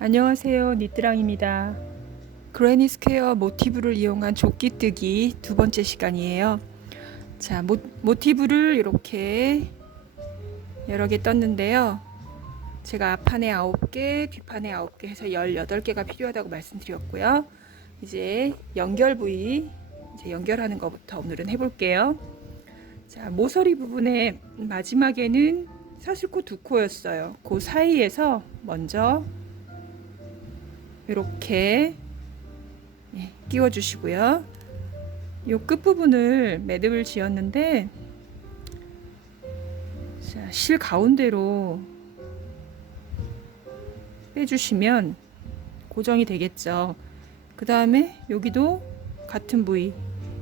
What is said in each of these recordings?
안녕하세요, 니트랑입니다. 그레니 스퀘어 모티브를 이용한 조끼뜨기 두 번째 시간이에요. 자, 모티브를 이렇게 여러 개 떴는데요. 제가 앞판에 9개, 뒷판에 9개 해서 18개가 필요하다고 말씀드렸고요. 이제 연결 부위, 이제 연결하는 것부터 오늘은 해볼게요. 자, 모서리 부분에 마지막에는 사슬코 2코였어요. 그 사이에서 먼저 이렇게 끼워 주시고요. 이 끝부분을 매듭을 지었는데, 자, 실 가운데로 빼주시면 고정이 되겠죠. 그 다음에 여기도 같은 부위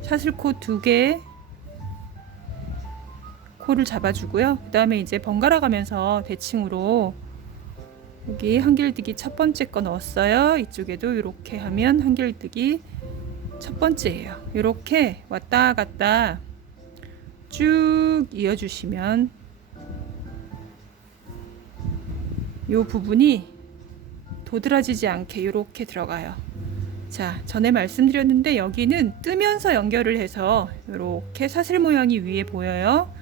사슬코 2개 코를 잡아주고요. 그 다음에 이제 번갈아 가면서 대칭으로 여기 한길뜨기 첫 번째 거 넣었어요. 이쪽에도 이렇게 하면 한길뜨기 첫 번째예요. 이렇게 왔다 갔다 쭉 이어주시면 이 부분이 도드라지지 않게 이렇게 들어가요. 자, 전에 말씀드렸는데 여기는 뜨면서 연결을 해서 이렇게 사슬 모양이 위에 보여요.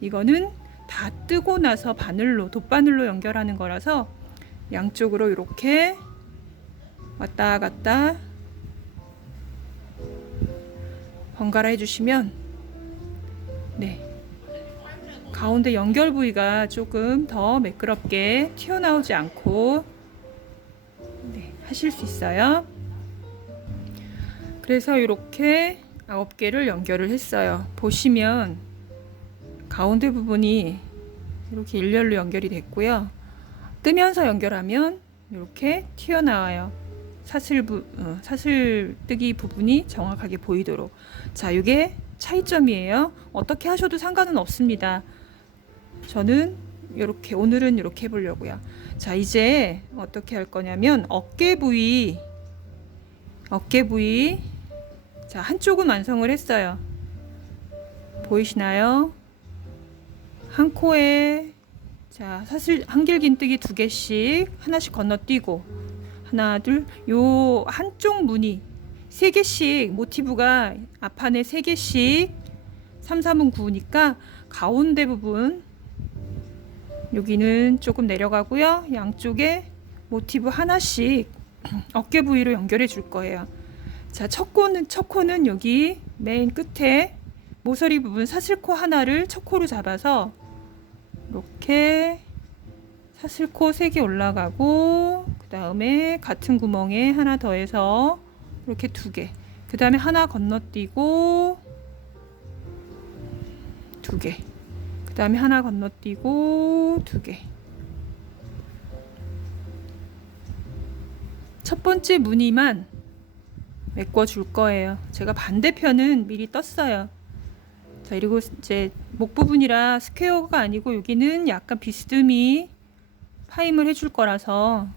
이거는 다 뜨고 나서 바늘로, 돗바늘로 연결하는 거라서 양쪽으로 이렇게 왔다 갔다 번갈아 해주시면, 네, 가운데 연결 부위가 조금 더 매끄럽게 튀어나오지 않고 하실 수 있어요. 그래서 이렇게 9개를 연결을 했어요. 보시면 가운데 부분이 이렇게 일렬로 연결이 됐고요. 뜨면서 연결하면 이렇게 튀어나와요. 사슬뜨기 부분이 정확하게 보이도록. 자, 이게 차이점이에요. 어떻게 하셔도 상관은 없습니다. 저는 오늘은 이렇게 해보려고요. 자, 이제 어떻게 할 거냐면 어깨 부위, 자, 한쪽은 완성을 했어요. 보이시나요? 한 코에, 자, 사슬 한길긴뜨기 2개씩 하나씩 건너뛰고, 하나 둘, 요 한쪽 무늬 3개씩, 모티브가 앞판에 3개씩 3, 3은 9니까 가운데 부분 여기는 조금 내려가고요. 양쪽에 모티브 하나씩 어깨 부위로 연결해 줄 거예요. 자, 첫 코는 여기 맨 끝에 모서리 부분 사슬코 하나를 첫 코로 잡아서 이렇게 사슬코 3개 올라가고, 그 다음에 같은 구멍에 하나 더해서 이렇게 2개, 그 다음에 하나 건너뛰고 2개, 그 다음에 하나 건너뛰고 2개. 첫 번째 무늬만 메꿔 줄 거예요. 제가 반대편은 미리 떴어요. 자, 그리고 이제 목 부분이라 스퀘어가 아니고 여기는 약간 비스듬히 파임을 해줄 거라서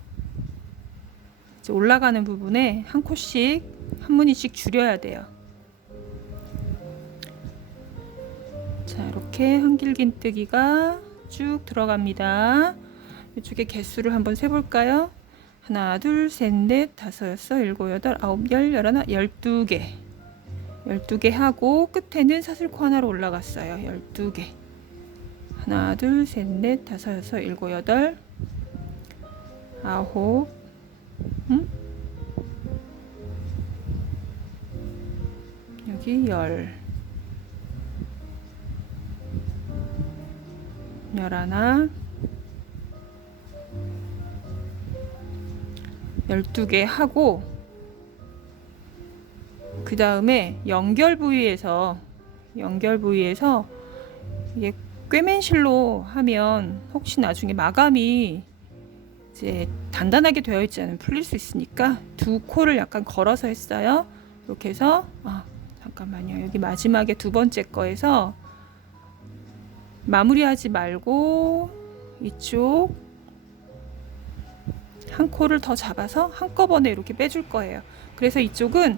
이제 올라가는 부분에 한 코씩, 한 무늬씩 줄여야 돼요. 자, 이렇게 한길긴뜨기가 쭉 들어갑니다. 이쪽에 개수를 한번 세볼까요? 하나, 둘, 셋, 넷, 다섯, 여섯, 일곱, 여덟, 아홉, 열, 열하나, 12개. 12개 하고 끝에는 사슬코 하나로 올라갔어요. 12개. 하나, 둘, 셋, 넷, 다섯, 여섯, 일곱, 여덟, 아홉, 여기 11, 12개 하고, 그 다음에 연결 부위에서 이게 꿰맨실로 하면 혹시 나중에 마감이 이제 단단하게 되어 있지 않으면 풀릴 수 있으니까 2코를 약간 걸어서 했어요. 이렇게 해서, 잠깐만요. 여기 마지막에 2번째 거에서 마무리하지 말고 이쪽 한 코를 더 잡아서 한꺼번에 이렇게 빼줄 거예요. 그래서 이쪽은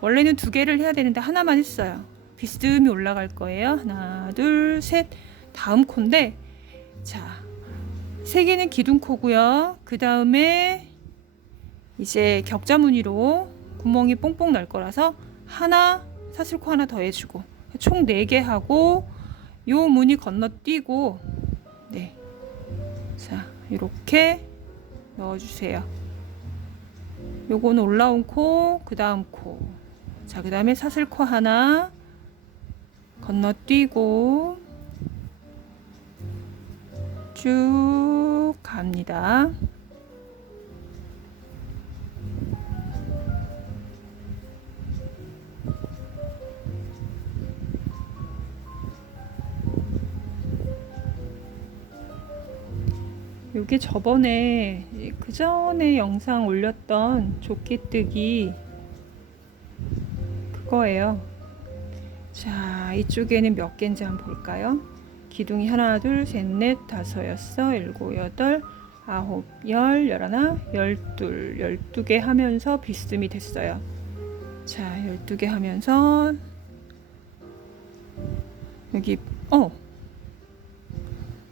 원래는 2개를 해야 되는데 하나만 했어요. 비스듬히 올라갈 거예요. 하나, 둘, 셋. 다음 코인데, 자, 3개는 기둥코고요. 그 다음에 이제 격자 무늬로 구멍이 뽕뽕 날 거라서 하나 사슬코 하나 더 해주고 총 4개 하고 요 무늬 건너뛰고 네, 자 이렇게 넣어주세요. 요거는 올라온 코, 그 다음 코. 자, 그 다음에 사슬코 하나 건너뛰고 쭉 갑니다. 요게 저번에 그 전에 영상 올렸던 조끼뜨기 그거예요. 자, 이쪽에는 몇 개인지 한번 볼까요? 기둥이 하나, 둘, 셋, 넷, 다섯, 여섯, 일곱, 여덟, 아홉, 열, 열하나, 열둘, 12개 하면서 비스듬히 됐어요. 자, 12개 하면서 여기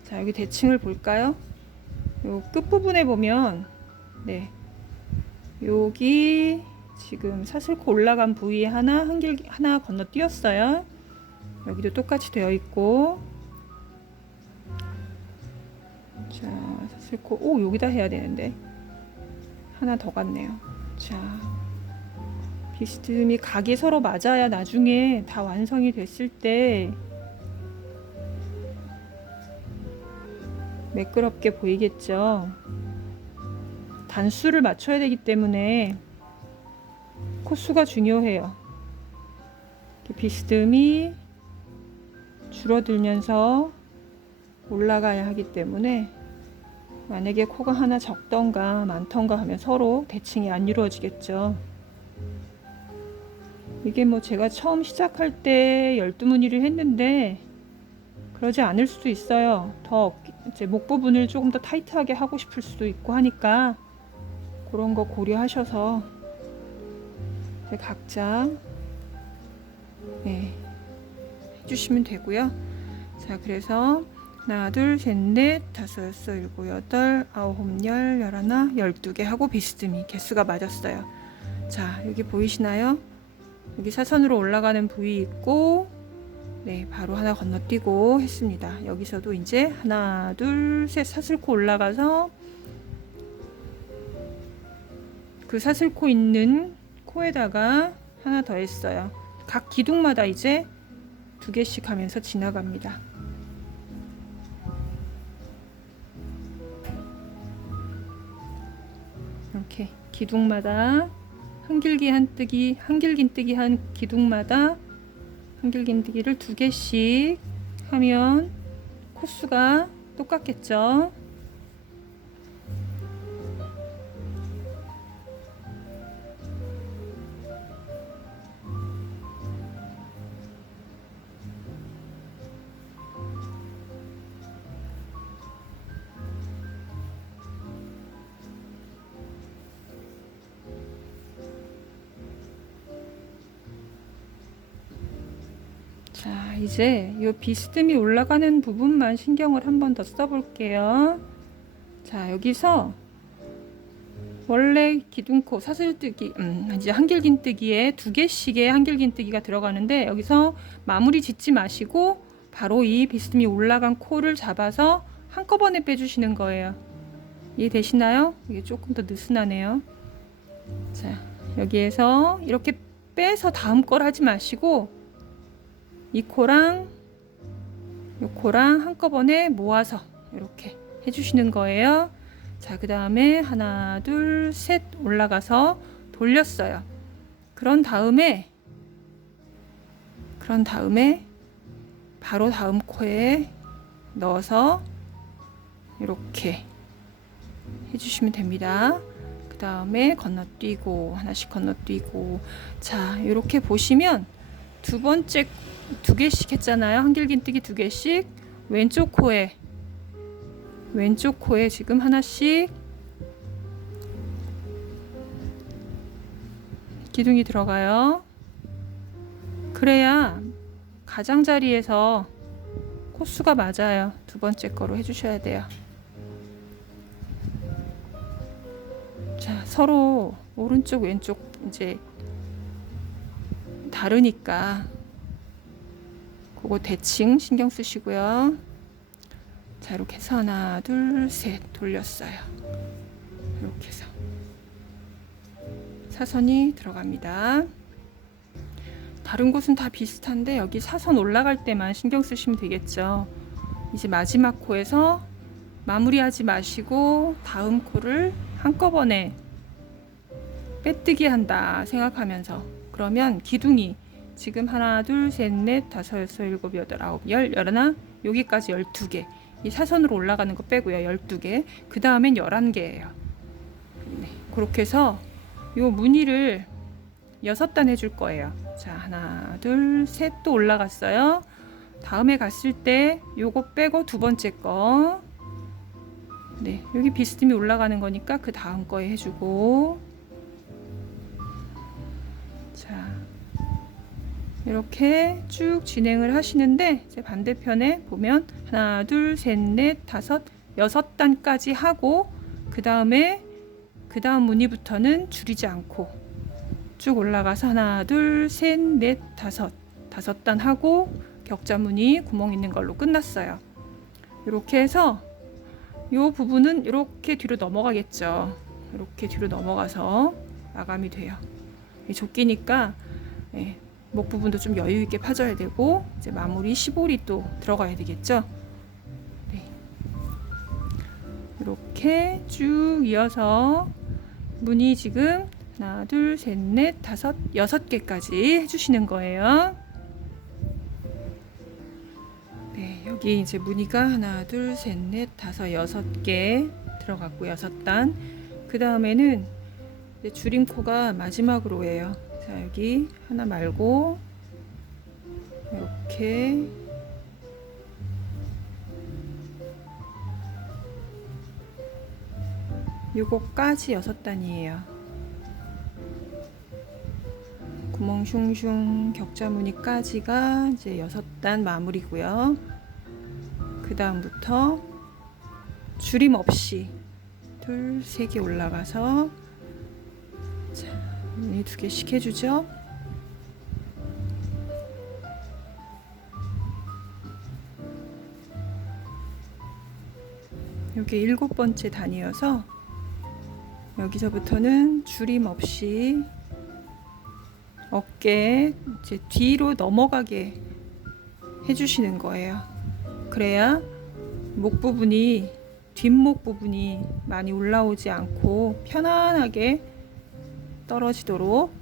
자, 여기 대칭을 볼까요? 요 끝부분에 보면 네, 여기 지금 사슬코 올라간 부위에 하나 건너뛰었어요. 여기도 똑같이 되어 있고, 자 사슬코 여기다 해야 되는데 하나 더 갔네요. 자, 비스듬히 각이 서로 맞아야 나중에 다 완성이 됐을 때 매끄럽게 보이겠죠. 단수를 맞춰야 되기 때문에 코수가 중요해요. 비스듬히 줄어들면서 올라가야 하기 때문에 만약에 코가 하나 적던가 많던가 하면 서로 대칭이 안 이루어지겠죠. 이게 뭐 제가 처음 시작할 때 12무늬를 했는데 그러지 않을 수도 있어요. 더 이제 목 부분을 조금 더 타이트하게 하고 싶을 수도 있고 하니까 그런 거 고려하셔서 각자 네, 해주시면 되고요. 자, 그래서 하나, 둘, 셋, 넷, 다섯, 여섯, 일곱, 여덟, 아홉, 열, 열하나, 12개 하고 비스듬히 개수가 맞았어요. 자, 여기 보이시나요? 여기 사선으로 올라가는 부위 있고, 네, 바로 하나 건너뛰고 했습니다. 여기서도 이제 하나, 둘, 셋 사슬코 올라가서 그 사슬코 있는 코에다가 하나 더 했어요. 각 기둥마다 이제 2개씩 하면서 지나갑니다. 이렇게 기둥마다 한길긴뜨기 한 기둥마다 한길긴뜨기를 2개씩 하면 코수가 똑같겠죠. 자, 이제 이 비스듬히 올라가는 부분만 신경을 한 번 더 써볼게요. 자, 여기서 원래 기둥코 사슬뜨기 이제 한길긴뜨기에 2개씩의 한길긴뜨기가 들어가는데 여기서 마무리 짓지 마시고 바로 이 비스듬히 올라간 코를 잡아서 한꺼번에 빼주시는 거예요. 이해되시나요? 이게 조금 더 느슨하네요. 자, 여기에서 이렇게 빼서 다음 걸 하지 마시고 이 코랑 이 코랑 한꺼번에 모아서 이렇게 해주시는 거예요. 자, 그 다음에 하나, 둘, 셋 올라가서 돌렸어요. 그런 다음에 바로 다음 코에 넣어서 이렇게 해주시면 됩니다. 그 다음에 건너뛰고 하나씩 건너뛰고. 자, 이렇게 보시면 두 번째 2개씩 했잖아요. 한길긴뜨기 2개씩 왼쪽 코에 지금 하나씩 기둥이 들어가요. 그래야 가장자리에서 코수가 맞아요. 두 번째 거로 해주셔야 돼요. 자, 서로 오른쪽 왼쪽 이제 다르니까 그거 대칭 신경 쓰시고요. 자, 이렇게 해서 하나 둘 셋 돌렸어요. 이렇게 해서 사선이 들어갑니다. 다른 곳은 다 비슷한데 여기 사선 올라갈 때만 신경 쓰시면 되겠죠. 이제 마지막 코에서 마무리하지 마시고 다음 코를 한꺼번에 빼뜨기 한다 생각하면서, 그러면 기둥이 지금 하나 둘 셋 넷 다섯 여섯 일곱 여덟 아홉 열 열하나 여기까지 12개, 이 사선으로 올라가는 거 빼고요 12개, 그 다음엔 11개예요. 네, 그렇게 해서 요 무늬를 6단 해줄 거예요. 자, 하나 둘 셋 또 올라갔어요. 다음에 갔을 때 요거 빼고 두 번째 거, 네, 여기 비스듬히 올라가는 거니까 그 다음 거에 해주고, 자, 이렇게 쭉 진행을 하시는데 이제 반대편에 보면 하나 둘 셋 넷 다섯 6단까지 하고, 그 다음에 그 다음 무늬부터는 줄이지 않고 쭉 올라가서 하나 둘 셋 넷 다섯 5단 하고 격자 무늬 구멍 있는 걸로 끝났어요. 이렇게 해서 이 부분은 이렇게 뒤로 넘어가겠죠. 이렇게 뒤로 넘어가서 마감이 돼요. 조끼니까 목 부분도 좀 여유 있게 파져야 되고, 이제 마무리 시볼이 또 들어가야 되겠죠. 네. 이렇게 쭉 이어서 무늬 지금 하나 둘 셋 넷 다섯 6개까지 해주시는 거예요. 네, 여기 이제 무늬가 하나 둘 셋 넷 다섯 6개 들어갔고 6단. 그 다음에는 줄임코가 마지막으로 해요. 자, 여기 하나 말고 이렇게 요거까지 6단이에요. 구멍 슝슝 격자 무늬까지가 이제 6단 마무리고요. 그 다음부터 줄임 없이 둘, 3개 올라가서, 자, 무늬 2개씩 해주죠. 여기 7번째 단이어서 여기서부터는 줄임 없이 어깨 이제 뒤로 넘어가게 해주시는 거예요. 그래야 목 부분이, 뒷목 부분이 많이 올라오지 않고 편안하게 떨어지도록.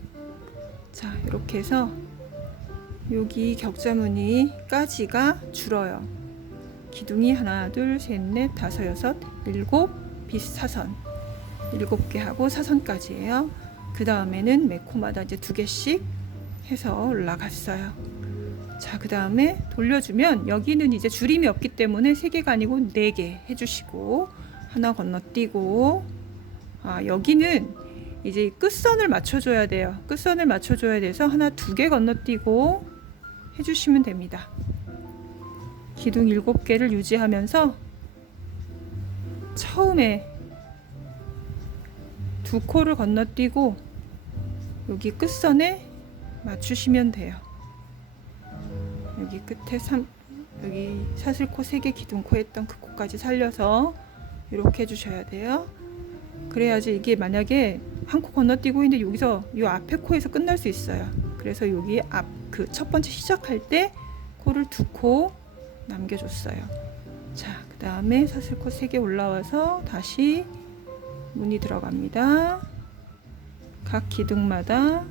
자, 이렇게 해서 여기 격자 무늬까지가 줄어요. 기둥이 하나 둘 셋 넷 다섯 여섯 7 빗사선 7개 하고 사선까지예요. 그 다음에는 매 코마다 이제 2개씩 해서 올라갔어요. 자, 그 다음에 돌려주면 여기는 이제 줄임이 없기 때문에 3개가 아니고 4개 해주시고, 하나 건너뛰고, 여기는 이제 끝선을 맞춰줘야 돼요. 끝선을 맞춰줘야 돼서 하나 2개 건너뛰고 해주시면 됩니다. 기둥 7개를 유지하면서 처음에 2코를 건너뛰고 여기 끝선에 맞추시면 돼요. 여기 끝에 여기 사슬코 3개 기둥코 했던 그 코까지 살려서 이렇게 해주셔야 돼요. 그래야지 이게 만약에 한 코 건너뛰고 있는데 여기서 이 앞에 코에서 끝날 수 있어요. 그래서 여기 앞 그 첫 번째 시작할 때 코를 2코 남겨줬어요. 자, 그 다음에 사슬코 3개 올라와서 다시 무늬 들어갑니다. 각 기둥마다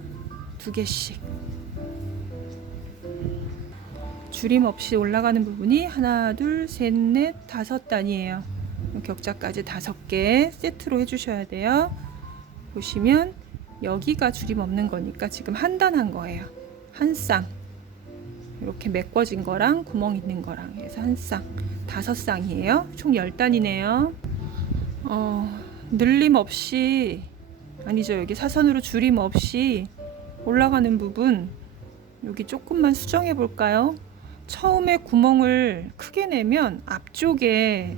2개씩. 줄임 없이 올라가는 부분이 하나 둘 셋 넷 5단이에요. 격자까지 5개 세트로 해주셔야 돼요. 보시면 여기가 줄임 없는 거니까 지금 한 단 한 거예요. 한 쌍. 이렇게 메꿔진 거랑 구멍 있는 거랑 해서 한 쌍. 5쌍이에요. 총 10단이네요. 늘림 없이, 아니죠, 여기 사선으로 줄임 없이 올라가는 부분 여기 조금만 수정해 볼까요? 처음에 구멍을 크게 내면 앞쪽에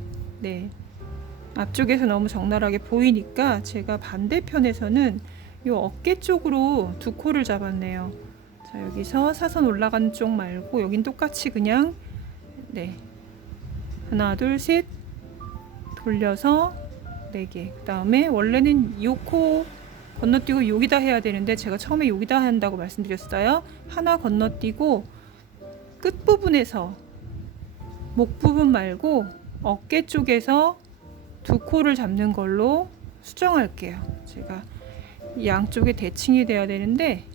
앞쪽에서 너무 적나라하게 보이니까 제가 반대편에서는 이 어깨 쪽으로 두 코를 잡았네요. 자, 여기서 사선 올라가는 쪽 말고 여긴 똑같이 그냥 네, 하나 둘 셋 돌려서 4개. 그 다음에 원래는 이 코 건너뛰고 여기다 해야 되는데 제가 처음에 여기다 한다고 말씀드렸어요. 하나 건너뛰고 끝부분에서 목 부분 말고 어깨 쪽에서 두 코를 잡는 걸로 수정할게요. 제가 양쪽에 대칭이 돼야 되는데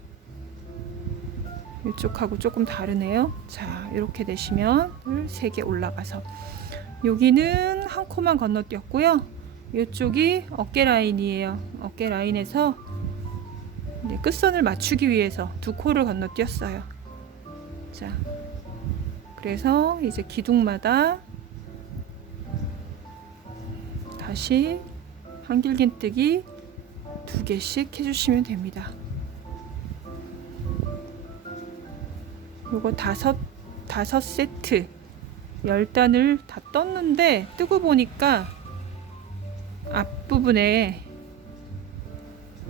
이쪽하고 조금 다르네요. 자, 이렇게 되시면 3개 올라가서 여기는 한 코만 건너뛰었고요. 이쪽이 어깨 라인이에요. 어깨 라인에서 끝선을 맞추기 위해서 두 코를 건너뛰었어요. 자, 그래서 이제 기둥마다 다시 한길긴뜨기 2개씩 해주시면 됩니다. 요거 다섯 세트 10단을 다 떴는데 뜨고 보니까 앞부분에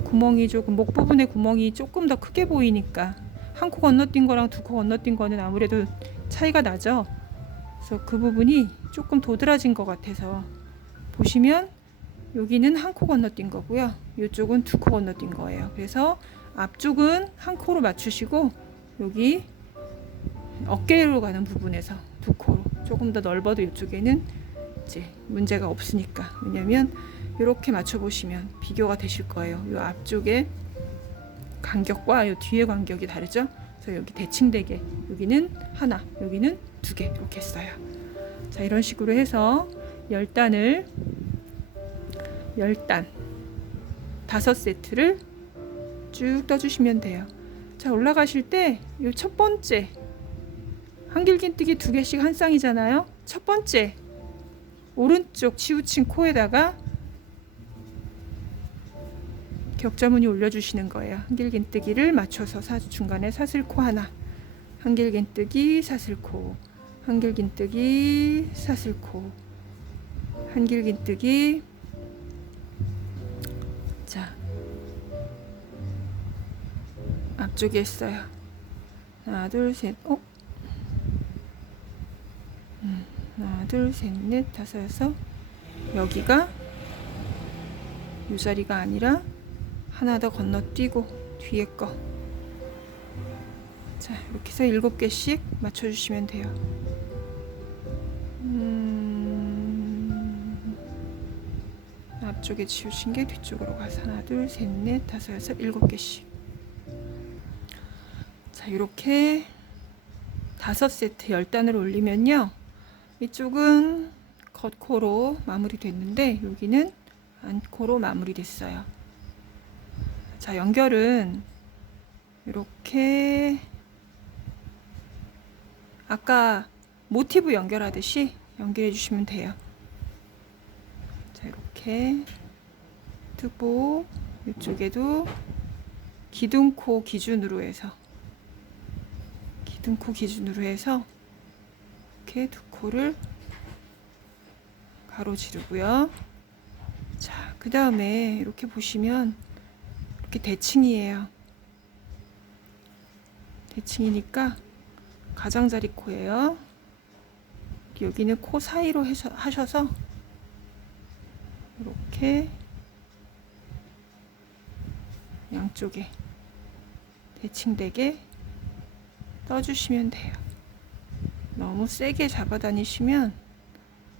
구멍이 조금 목 부분에 구멍이 조금 더 크게 보이니까 한 코 건너뛴 거랑 두 코 건너뛴 거는 아무래도 차이가 나죠. 그래서 그 부분이 조금 도드라진 것 같아서 보시면 여기는 한 코 건너뛴 거고요. 이쪽은 두 코 건너뛴 거예요. 그래서 앞쪽은 한 코로 맞추시고 여기 어깨로 가는 부분에서 두 코로 조금 더 넓어도 이쪽에는 이제 문제가 없으니까. 왜냐면 이렇게 맞춰 보시면 비교가 되실 거예요. 이 앞쪽에 간격과 이 뒤에 간격이 다르죠. 그래서 여기 대칭되게 여기는 하나, 여기는 2개 이렇게 했어요. 자, 이런 식으로 해서 10단을 5세트를 쭉 떠주시면 돼요. 자, 올라가실 때 이 첫 번째 한길긴뜨기 2개씩 한 쌍이잖아요. 첫 번째 오른쪽 치우친 코에다가 격자무늬 올려주시는 거예요. 한길긴뜨기를 맞춰서 중간에 사슬코 하나, 한길긴뜨기 사슬코, 한길긴뜨기 사슬코, 한길긴뜨기. 자, 앞쪽에 했어요. 하나 둘 셋, 하나 둘 셋 넷 다섯 여섯. 여기가 이 자리가 아니라 하나 더 건너뛰고 뒤에 거. 자, 이렇게 해서 7개씩 맞춰주시면 돼요. 앞쪽에 치우신 게 뒤쪽으로 가서 하나 둘 셋 넷 다섯 여섯 7개씩. 자, 이렇게 5세트 10단을 올리면요, 이쪽은 겉코로 마무리됐는데 여기는 안코로 마무리됐어요. 자, 연결은 이렇게 아까 모티브 연결하듯이 연결해 주시면 돼요. 자, 이렇게 뜨고 이쪽에도 기둥코 기준으로 해서 이렇게 두 코를 가로지르고요. 자, 그 다음에 이렇게 보시면 이렇게 대칭이에요. 대칭이니까 가장자리 코예요. 여기는 코 사이로 하셔서 이렇게 양쪽에 대칭되게 떠주시면 돼요. 너무 세게 잡아 다니시면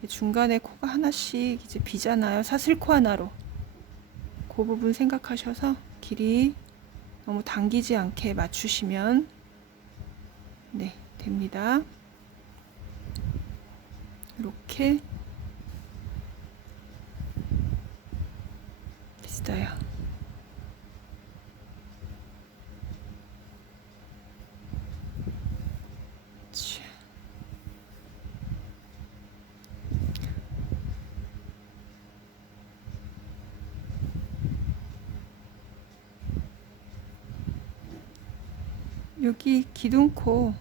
중간에 코가 하나씩 이제 비잖아요. 사슬코 하나로. 그 부분 생각하셔서 길이 너무 당기지 않게 맞추시면 네, 됩니다. 이렇게 됐어요. 여기 기둥코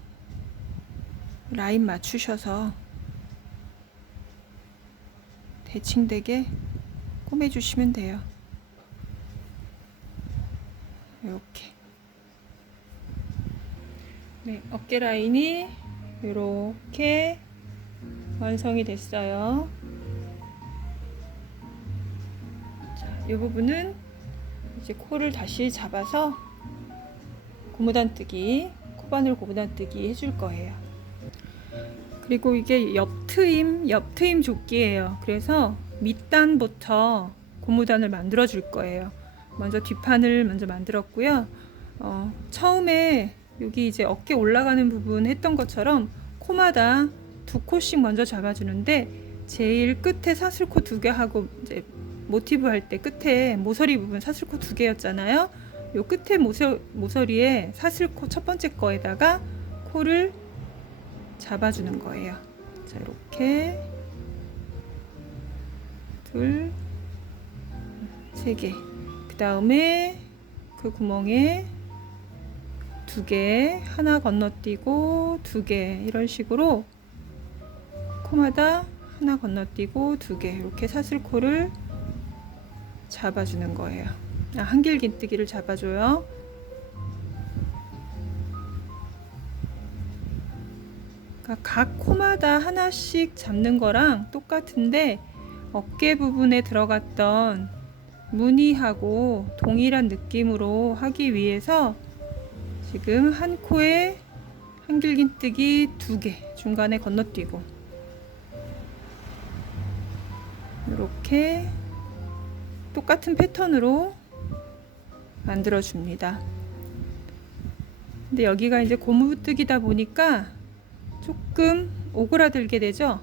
라인 맞추셔서 대칭되게 꼬매주시면 돼요. 이렇게. 네, 어깨 라인이 이렇게 완성이 됐어요. 자, 이 부분은 이제 코를 다시 잡아서 고무단뜨기, 코바늘 고무단뜨기 해줄 거예요. 그리고 이게 옆트임 조끼예요. 그래서 밑단부터 고무단을 만들어 줄 거예요. 먼저 뒷판을 먼저 만들었고요. 처음에 여기 이제 어깨 올라가는 부분 했던 것처럼 코마다 2코씩 먼저 잡아주는데, 제일 끝에 사슬코 2개 하고 이제 모티브 할 때 끝에 모서리 부분 사슬코 2개였잖아요. 요 끝에 모서리에 사슬코 첫 번째 거에다가 코를 잡아주는 거예요. 자, 이렇게 2, 3개. 그 다음에 그 구멍에 2개, 하나 건너뛰고 2개, 이런 식으로 코마다 하나 건너뛰고 2개, 이렇게 사슬코를 잡아주는 거예요. 한길긴뜨기를 잡아줘요. 그러니까 각 코마다 하나씩 잡는 거랑 똑같은데, 어깨 부분에 들어갔던 무늬하고 동일한 느낌으로 하기 위해서 지금 한 코에 한길긴뜨기 2개, 중간에 건너뛰고 이렇게 똑같은 패턴으로 만들어 줍니다. 근데 여기가 이제 고무뜨기다 보니까 조금 오그라들게 되죠.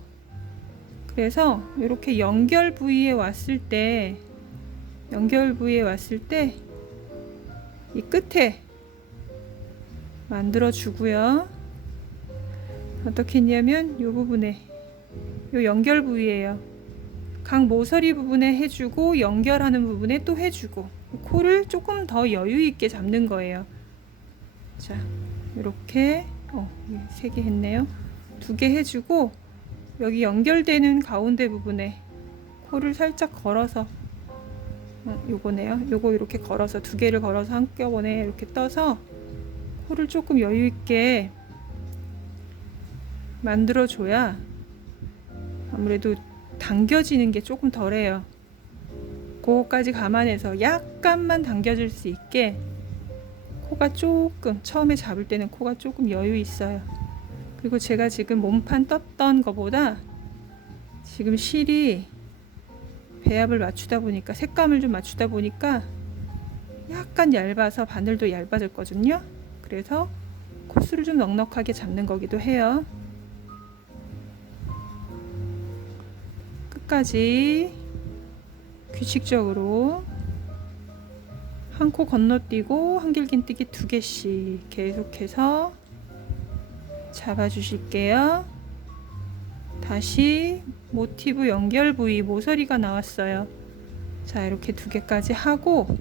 그래서 이렇게 연결 부위에 왔을 때 이 끝에 만들어 주고요. 어떻게 했냐면 이 부분에, 이 연결 부위에요. 각 모서리 부분에 해주고 연결하는 부분에 또 해주고, 코를 조금 더 여유 있게 잡는 거예요. 자, 이렇게 3개 했네요. 2개 해주고, 여기 연결되는 가운데 부분에 코를 살짝 걸어서, 요거네요. 요거 이렇게 걸어서 2개를 걸어서 한꺼번에 이렇게 떠서 코를 조금 여유 있게 만들어 줘야 아무래도 당겨지는 게 조금 덜해요. 그거까지 감안해서 약간만 당겨질 수 있게 코가 조금, 처음에 잡을 때는 코가 조금 여유 있어요. 그리고 제가 지금 몸판 떴던 거보다 지금 실이 배합을 맞추다 보니까, 색감을 좀 맞추다 보니까 약간 얇아서 바늘도 얇아졌거든요. 그래서 코스를 좀 넉넉하게 잡는 거기도 해요. 끝까지 규칙적으로 한 코 건너뛰고 한길긴뜨기 2개씩 계속해서 잡아 주실게요. 다시 모티브 연결 부위 모서리가 나왔어요. 자, 이렇게 2개까지 하고,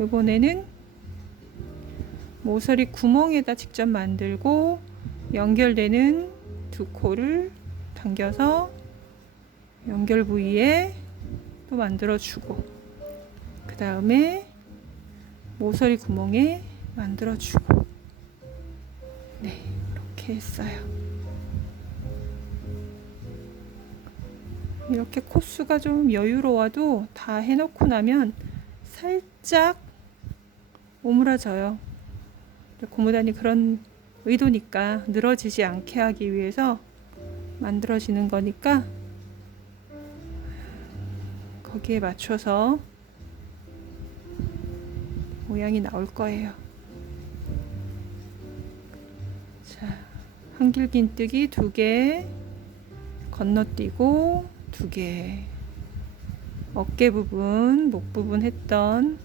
이번에는 모서리 구멍에다 직접 만들고 연결되는 2코를 당겨서 연결 부위에 또 만들어 주고, 그 다음에 모서리 구멍에 만들어 주고, 네, 이렇게 했어요. 이렇게 코수가 좀 여유로워도 다 해놓고 나면 살짝 오므라져요. 고무단이 그런 의도니까, 늘어지지 않게 하기 위해서 만들어지는 거니까 거기에 맞춰서 모양이 나올 거예요. 자, 한길긴뜨기 2개, 건너뛰고 2개, 어깨 부분, 목 부분 했던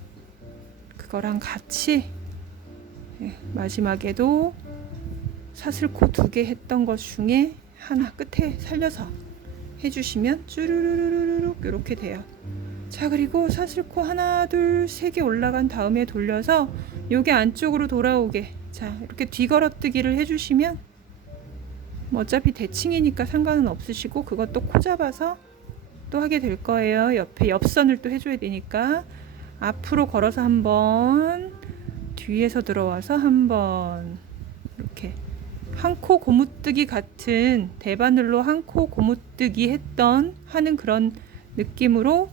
그거랑 같이 마지막에도 사슬코 2개 했던 것 중에 하나 끝에 살려서 해주시면 쭈루루루루룩 이렇게 돼요. 자, 그리고 사슬코 하나, 둘, 3개 올라간 다음에 돌려서 요게 안쪽으로 돌아오게, 자, 이렇게 뒤걸어뜨기를 해주시면 뭐 어차피 대칭이니까 상관은 없으시고 그것도 코 잡아서 또 하게 될 거예요. 옆에 옆선을 또 해줘야 되니까 앞으로 걸어서 한번, 뒤에서 들어와서 한번, 이렇게 한 코 고무뜨기 같은 대바늘로 한 코 고무뜨기 하는 그런 느낌으로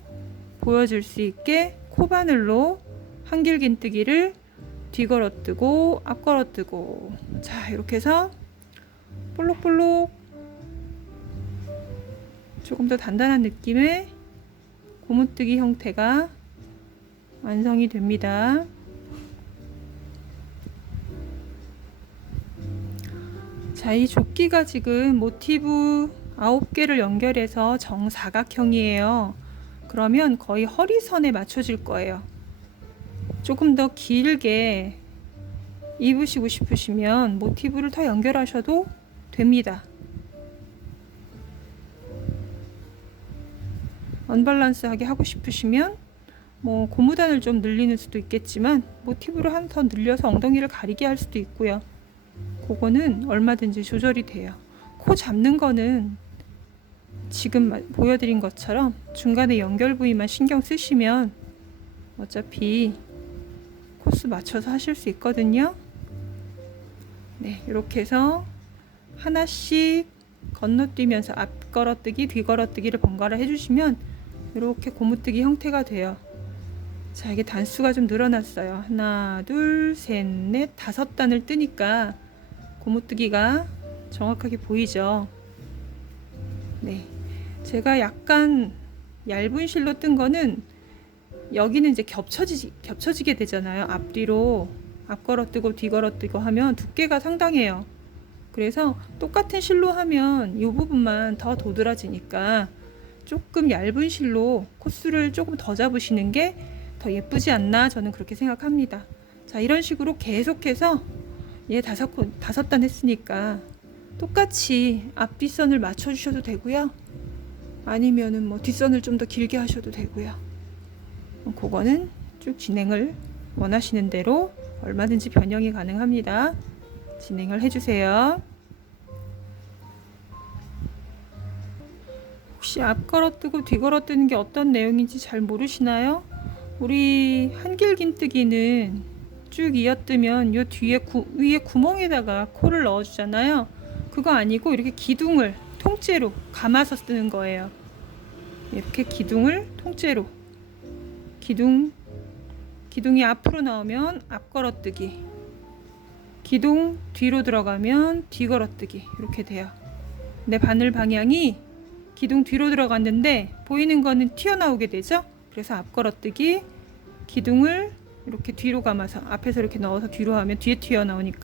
보여줄 수 있게 코바늘로 한길긴뜨기를 뒤걸어뜨고 앞걸어뜨고, 자 이렇게 해서 볼록볼록 조금 더 단단한 느낌의 고무뜨기 형태가 완성이 됩니다. 자, 이 조끼가 지금 모티브 9개를 연결해서 정사각형이에요. 그러면 거의 허리선에 맞춰질 거예요. 조금 더 길게 입으시고 싶으시면 모티브를 더 연결하셔도 됩니다. 언밸런스하게 하고 싶으시면 뭐 고무단을 좀 늘리는 수도 있겠지만 모티브를 한 더 늘려서 엉덩이를 가리게 할 수도 있고요. 그거는 얼마든지 조절이 돼요. 코 잡는 거는 지금 보여드린 것처럼 중간에 연결 부위만 신경 쓰시면 어차피 코스 맞춰서 하실 수 있거든요. 네, 이렇게 해서 하나씩 건너뛰면서 앞 걸어뜨기, 뒤 걸어뜨기를 번갈아 해주시면 이렇게 고무뜨기 형태가 돼요. 자, 이게 단수가 좀 늘어났어요. 하나, 둘, 셋, 넷, 5단을 뜨니까 고무뜨기가 정확하게 보이죠. 네, 제가 약간 얇은 실로 뜬 거는 여기는 이제 겹쳐지게 되잖아요. 앞뒤로 앞 걸어뜨고 뒤 걸어뜨고 하면 두께가 상당해요. 그래서 똑같은 실로 하면 이 부분만 더 도드라지니까 조금 얇은 실로 코스를 조금 더 잡으시는 게 더 예쁘지 않나, 저는 그렇게 생각합니다. 자, 이런 식으로 계속해서 얘 5단 했으니까 똑같이 앞 뒷선을 맞춰 주셔도 되고요. 아니면은 뭐 뒷선을 좀 더 길게 하셔도 되고요. 그거는 쭉 진행을 원하시는 대로 얼마든지 변형이 가능합니다. 진행을 해주세요. 혹시 앞 걸어뜨고 뒤 걸어뜨는 게 어떤 내용인지 잘 모르시나요? 우리 한길긴뜨기는 쭉 이어뜨면 요 뒤에 위에 구멍에다가 코를 넣어주잖아요. 그거 아니고 이렇게 기둥을 통째로 감아서 쓰는 거예요. 이렇게 기둥을 통째로, 기둥이 앞으로 나오면 앞 걸어뜨기, 기둥 뒤로 들어가면 뒤 걸어뜨기, 이렇게 돼요. 근데 바늘 방향이 기둥 뒤로 들어갔는데 보이는 거는 튀어나오게 되죠. 그래서 앞 걸어뜨기, 기둥을 이렇게 뒤로 감아서 앞에서 이렇게 넣어서 뒤로 하면 뒤에 튀어나오니까